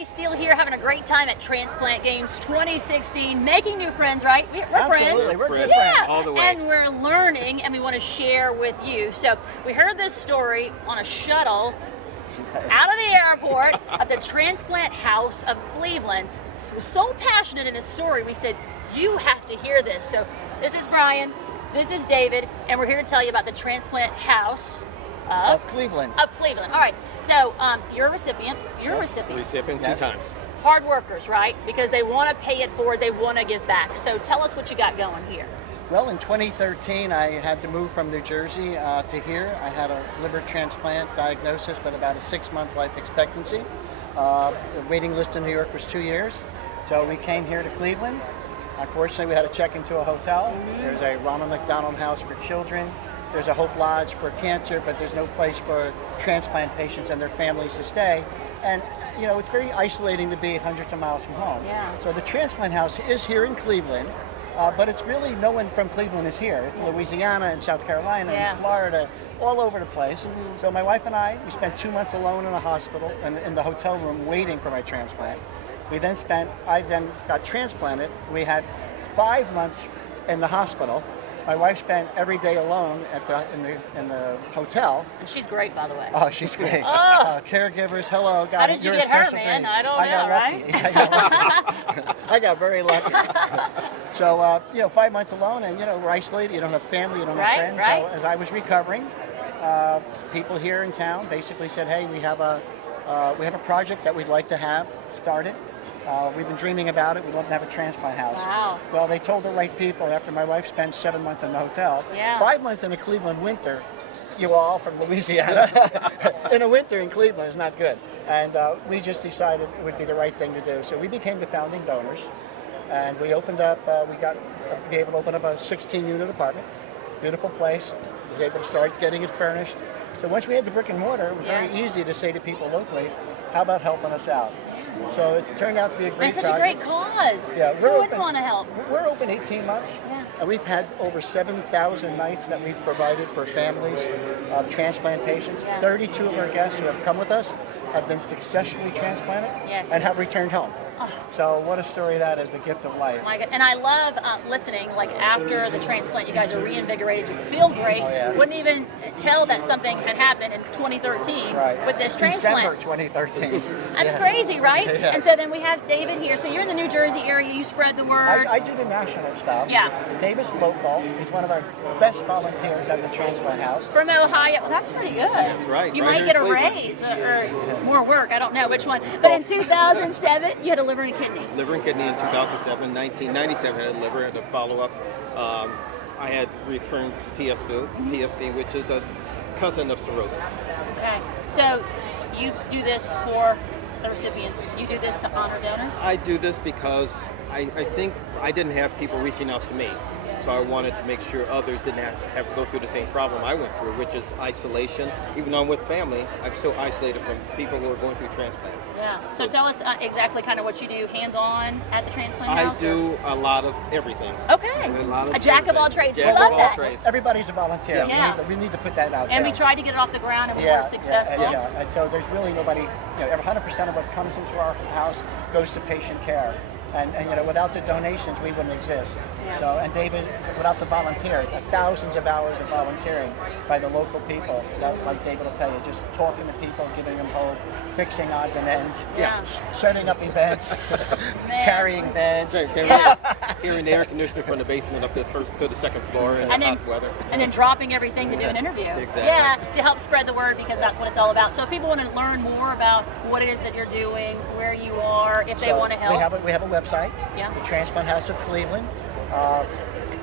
Gary Steele here, having a great time at Transplant Games 2016, making new friends, right? We're Absolutely, friends. we're good Yeah, friends. all the way. And we're learning, and we want to share with you. So we heard this story on a shuttle out of the airport of the Transplant House of Cleveland. He was so passionate in his story, we said, you have to hear this. So this is Brian, this is David, and we're here to tell you about the Transplant House Of Cleveland. Of Cleveland. All right. So you're a recipient. You're a recipient. Recipient Yes. 2 times. Hard workers, right? Because they want to pay it forward. They want to give back. So tell us what you got going here. Well, in 2013, I had to move from New Jersey to here. I had a liver transplant diagnosis with about a 6-month life expectancy. The waiting list in New York was 2 years. So we came here to Cleveland. Unfortunately, we had to check into a hotel. There's a Ronald McDonald House for children. There's a Hope Lodge for cancer, but there's no place for transplant patients and their families to stay. And, you know, it's very isolating to be hundreds of miles from home. Yeah. So the Transplant House is here in Cleveland, but it's really, no one from Cleveland is here. It's Louisiana and South Carolina Yeah. and Florida, all over the place. So my wife and I, we spent 2 months alone in a hospital, in the hotel room, waiting for my transplant. I then got transplanted. We had 5 months in the hospital. My wife spent every day alone in the hotel. And she's great, by the way. Oh, she's great. Oh. Caregivers, hello. God, How did you you're a get her, special man? breed. I don't got know, lucky. I got lucky. I got very lucky. So, 5 months alone, and we're isolated. You don't have family, you don't have friends. Right. So as I was recovering, people here in town basically said, "Hey, we have a project that we'd like to have started. We've been dreaming about it. We'd love to have a transplant house." Wow. Well, they told the right people after my wife spent 7 months in the hotel. Yeah. 5 months in the Cleveland winter, you all from Louisiana, in a winter in Cleveland is not good. And we just decided it would be the right thing to do. So we became the founding donors. And we opened up, we be able to open up a 16-unit apartment. Beautiful place. Was able to start getting it furnished. So once we had the brick and mortar, it was very easy to say to people locally, how about helping us out? So it turned out to be a great And such a project. great cause. Yeah, Who wouldn't want to help? We're open 18 months, Yeah. and we've had over 7,000 nights that we've provided for families of transplant patients. Yeah. 32 of our guests who have come with us have been successfully transplanted Yes. and have returned home. Oh. So what a story that is, the gift of life. My God. And I love listening, like after the transplant, you guys are reinvigorated, you feel great. Oh, yeah. Wouldn't even tell that something had happened in 2013 Right. with this December transplant. 2013. That's Yeah. crazy, right? Yeah. And so then we have David here. So you're in the New Jersey area, you spread the word. I do the national stuff. Yeah. David's local. He's one of our best volunteers at the Transplant House. From Ohio. Well, that's pretty good. That's right, You right might here get in a Cleveland. raise or more work. I don't know which one. But in 2007, you had a liver and kidney. Liver and kidney in 2007. 1997, I had liver. I had a follow-up. I had recurrent PSC, which is a cousin of cirrhosis. Okay. So you do this for the recipients. You do this to honor donors? I do this because I think I didn't have people reaching out to me. So I wanted to make sure others didn't have to go through the same problem I went through, which is isolation. Even though I'm with family, I'm still isolated from people who are going through transplants. Yeah. So tell us exactly kind of what you do hands-on at the transplant I house? do a lot of everything. Okay. A lot of A jack of all everything. trades. We Jack love of all that. trades. Everybody's a volunteer. Yeah. We need to put that out there. And we tried to get it off the ground and we were successful. Yeah. And so there's really nobody, 100% of what comes into our house goes to patient care. And without the donations, we wouldn't exist. Yeah. So, and David, without the volunteer, thousands of hours of volunteering by the local people, that, like David will tell you, just talking to people, giving them hope, fixing odds and ends, Yeah. setting up events, Man. carrying beds. Carrying the air conditioner from the basement up to the second floor in And the then- hot weather. And then dropping everything to do an interview. Exactly. Yeah, to help spread the word because that's what it's all about. So if people want to learn more about what it is that you're doing, where you are, if they So want to help. We have a website, Yeah. the Transplant House of Cleveland.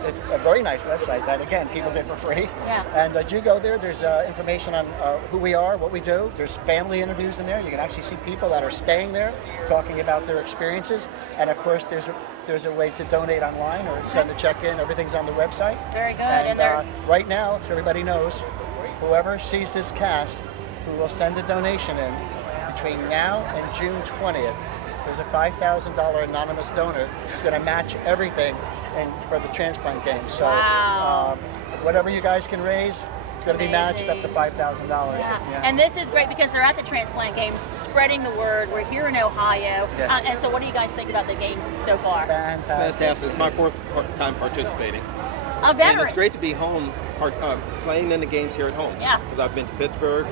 It's a very nice website that, again, people did for free. Yeah. And you go there, there's information on who we are, what we do. There's family interviews in there. You can actually see people that are staying there, talking about their experiences. And of course, there's a way to donate online or send a check in. Everything's on the website. Very good. And they're right now, so everybody knows, whoever sees this cast, who will send a donation in between now and June 20th, there's a $5,000 anonymous donor going to match everything for the transplant game. So Wow. whatever you guys can raise, to be matched up to $5,000. Yeah. And this is great because they're at the Transplant Games, spreading the word. We're here in Ohio. Yeah. And so what do you guys think about the games so far? Fantastic. It's my fourth time participating. A And veteran. it's great to be home, playing in the games here at home. Yeah. Because I've been to Pittsburgh,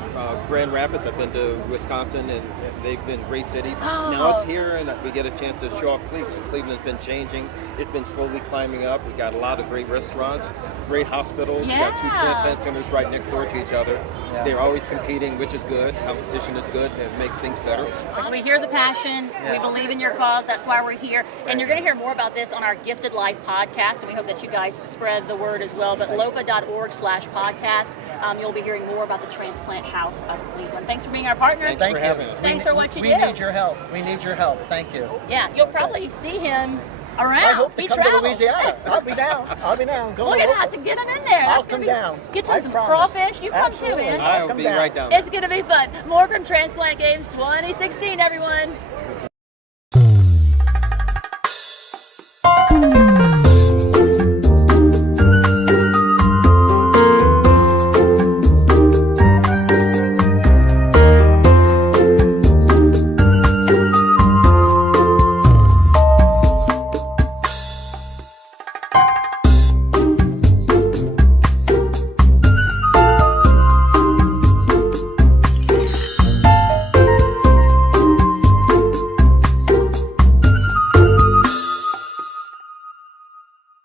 Grand Rapids, I've been to Wisconsin, and they've been great cities. Oh. Now it's here, and we get a chance to show off Cleveland. Cleveland's been changing. It's been slowly climbing up. We've got a lot of great restaurants, great hospitals. Yeah. We've got 2 transplant centers right next door to each other. Yeah. They're always competing, which is good. Competition is good. It makes things better. We hear the passion. We believe in your cause. That's why we're here. And you're going to hear more about this on our Gifted Life podcast, and we hope that you guys spread the word as well. But lopa.org/podcast, you'll be hearing more about the Transplant House of Cleveland. Thanks for being our partner. Thanks Thank for you. having us. Thanks for what you we do. need your help. We need your help. Thank you. Yeah, you'll probably see him around. I hope to He come travels. to Louisiana. I'll be down. Go We're going to have to get him in there. I'll That's come gonna be, down. Get I some promise. crawfish. You come too, Absolutely. man. I'll I'll come be down. right down. It's going to be fun. More from Transplant Games 2016, everyone.